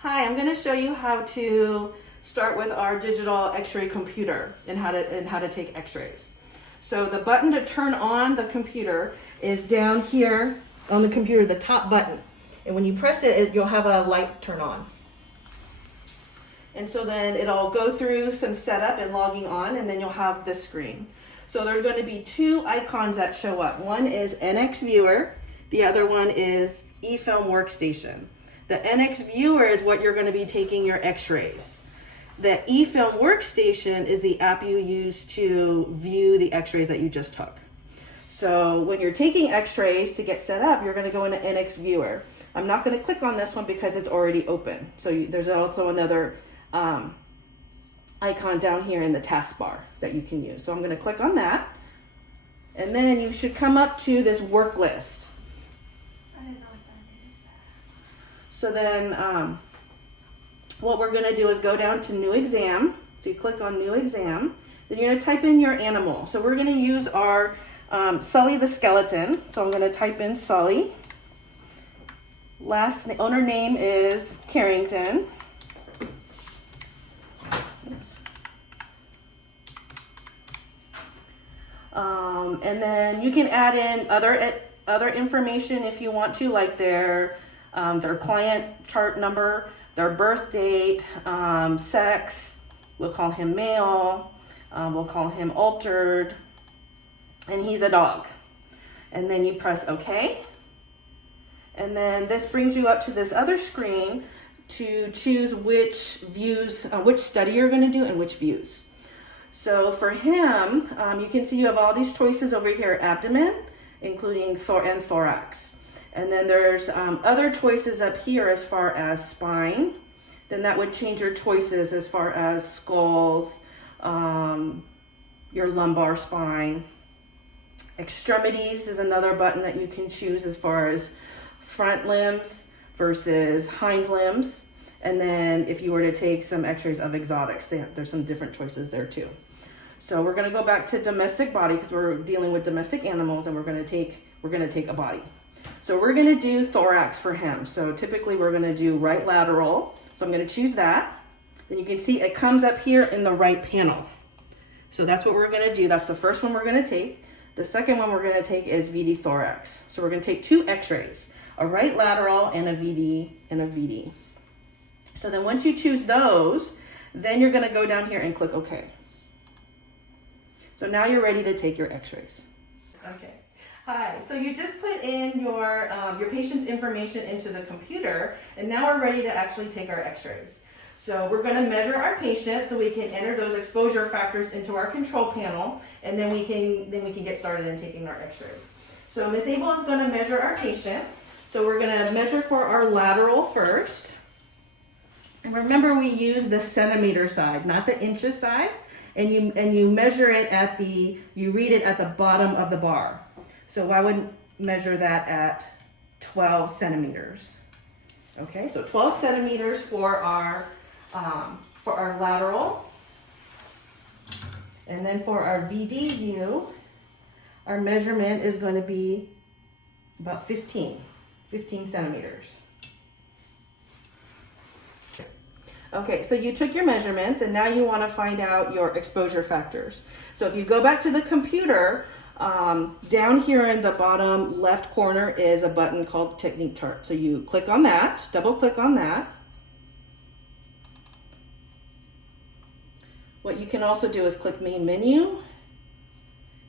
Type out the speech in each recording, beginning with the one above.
Hi, I'm going to show you how to start with our digital x-ray computer and how to take x-rays. So the button to turn on the computer is down here on the computer, the top button. And when you press it, you'll have a light turn on. And so then it'll go through some setup and logging on, and then you'll have this screen. So there's going to be two icons that show up. One is NX Viewer, the other one is eFilm Workstation. The NX Viewer is what you're going to be taking your x-rays. The eFilm Workstation is the app you use to view the x-rays that you just took. So when you're taking x-rays to get set up, you're going to go into NX Viewer. I'm not going to click on this one because it's already open. So there's also another icon down here in the taskbar that you can use. So I'm going to click on that. And then you should come up to this work list. I didn't know what that is. So then what we're going to do is go down to New Exam. So you click on New Exam. Then you're going to type in your animal. So we're going to use our Sully the skeleton. So I'm going to type in Sully. Owner name is Carrington. And then you can add in other information if you want to, like their client chart number, their birth date, sex. We'll call him male. We'll call him altered, and he's a dog. And then you press OK. And then this brings you up to this other screen to choose which study you're going to do and which views. So for him, you can see you have all these choices over here: abdomen, including thorax. And then there's other choices up here as far as spine. Then that would change your choices as far as skulls, your lumbar spine. Extremities is another button that you can choose as far as front limbs versus hind limbs. And then if you were to take some x-rays of exotics, there's some different choices there too. So we're going to go back to domestic body because we're dealing with domestic animals, and we're going to take a body. So we're going to do thorax for him. So typically we're going to do right lateral. So I'm going to choose that. Then you can see it comes up here in the right panel. So that's what we're going to do. That's the first one we're going to take. The second one we're going to take is VD thorax. So we're going to take two x-rays, a right lateral and a VD and a VD. So then once you choose those, then you're going to go down here and click OK. So now you're ready to take your x-rays. Okay. Hi, so you just put in your patient's information into the computer, and now we're ready to actually take our x-rays. So we're going to measure our patient so we can enter those exposure factors into our control panel, and then we can get started in taking our x-rays. So Ms. Abel is going to measure our patient. So we're going to measure for our lateral first. And remember, we use the centimeter side, not the inches side. And you measure it you read it at the bottom of the bar. So I would measure that at 12 centimeters. Okay, so 12 centimeters for our lateral. And then for our VD view, our measurement is going to be about 15 centimeters. Okay, so you took your measurements, and now you want to find out your exposure factors. So if you go back to the computer, down here in the bottom left corner is a button called Technique Chart. So you click on that, double click on that. What you can also do is click Main Menu,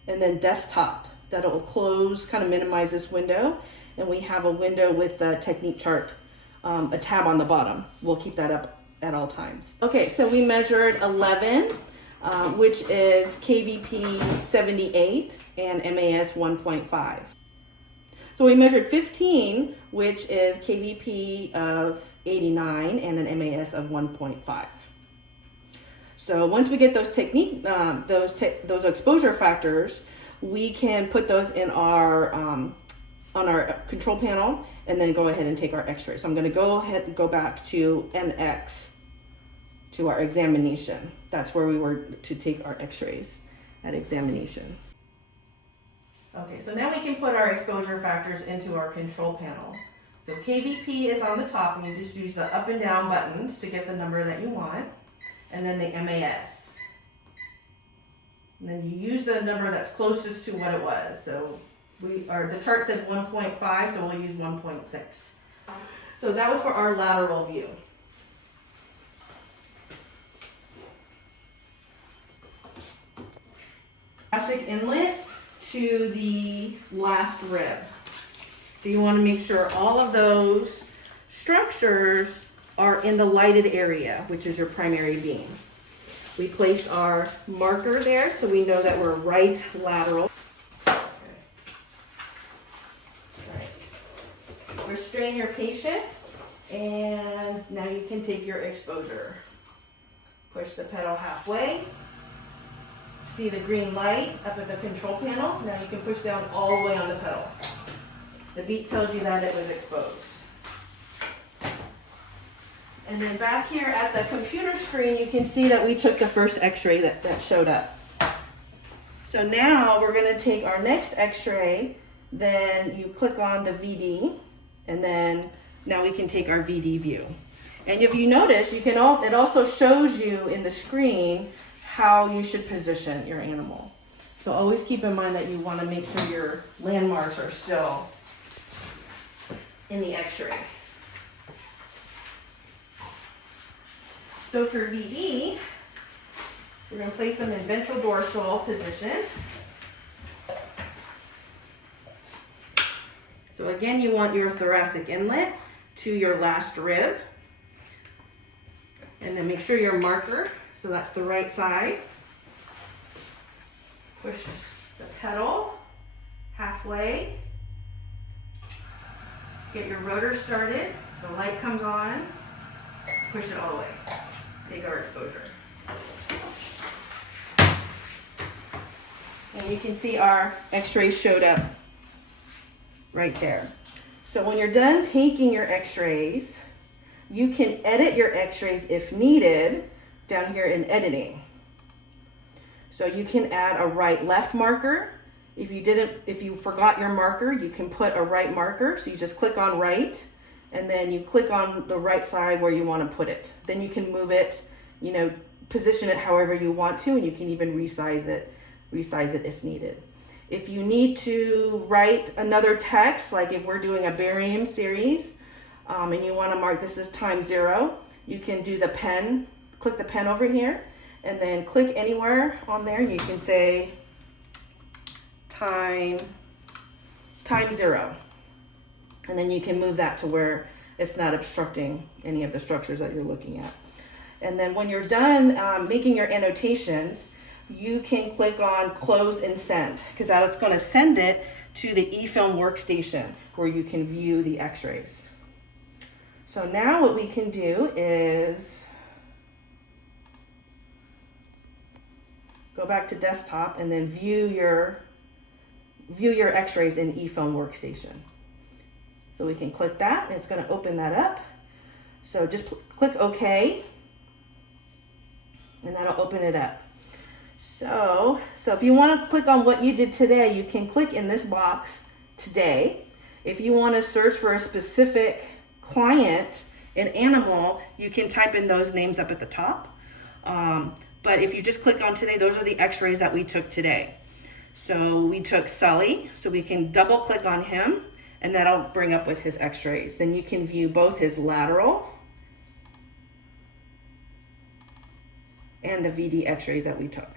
and then Desktop. That'll close, kind of minimize this window, and we have a window with the Technique Chart, a tab on the bottom. We'll keep that up at all times. Okay, so we measured 11, which is KVP 78 and MAS 1.5. So we measured 15, which is KVP of 89 and an MAS of 1.5. So once we get those those exposure factors, we can put those in our on our control panel, and then go ahead and take our x-ray. So I'm going to go ahead and go back to NX, to our examination. That's where we were to take our x-rays at examination. Okay, so now we can put our exposure factors into our control panel. So KVP is on the top, and you just use the up and down buttons to get the number that you want, and then the MAS. And then you use the number that's closest to what it was. So the chart said 1.5, so we'll use 1.6. So that was for our lateral view. Thoracic inlet to the last rib. So you want to make sure all of those structures are in the lighted area, which is your primary beam. We placed our marker there so we know that we're right lateral. Okay. Right. Restrain your patient, and now you can take your exposure. Push the pedal halfway. See the green light up at the control panel? Now you can push down all the way on the pedal. The beep tells you that it was exposed. And then back here at the computer screen, you can see that we took the first x-ray that showed up. So now we're gonna take our next x-ray, then you click on the VD, and then now we can take our VD view. And if you notice, it also shows you in the screen how you should position your animal. So always keep in mind that you wanna make sure your landmarks are still in the x-ray. So for VD, we're going to place them in ventral dorsal position. So again, you want your thoracic inlet to your last rib. And then make sure your marker, so that's the right side. Push the pedal halfway. Get your rotor started. The light comes on. Push it all the way. Take our exposure. And you can see our x-rays showed up right there. So when you're done taking your x-rays, you can edit your x-rays if needed down here in editing. So you can add a right-left marker. If you forgot your marker, you can put a right marker. So you just click on right, and then you click on the right side where you want to put it. Then you can move it, position it however you want to, and you can even resize it if needed. If you need to write another text, like if we're doing a barium series, and you want to mark this is time 0, you can do the pen, click the pen over here, and then click anywhere on there, and you can say time 0. And then you can move that to where it's not obstructing any of the structures that you're looking at. And then when you're done making your annotations, you can click on close and send, because that's going to send it to the eFilm workstation where you can view the x-rays. So now what we can do is go back to desktop and then view your x-rays in eFilm workstation. So we can click that, and it's going to open that up. So just click OK, and that'll open it up. So if you want to click on what you did today, you can click in this box, today. If you want to search for a specific client, an animal, you can type in those names up at the top. But if you just click on today, those are the x-rays that we took today. So we took Sully, so we can double click on him, and that'll bring up with his x-rays. Then you can view both his lateral and the VD x-rays that we took.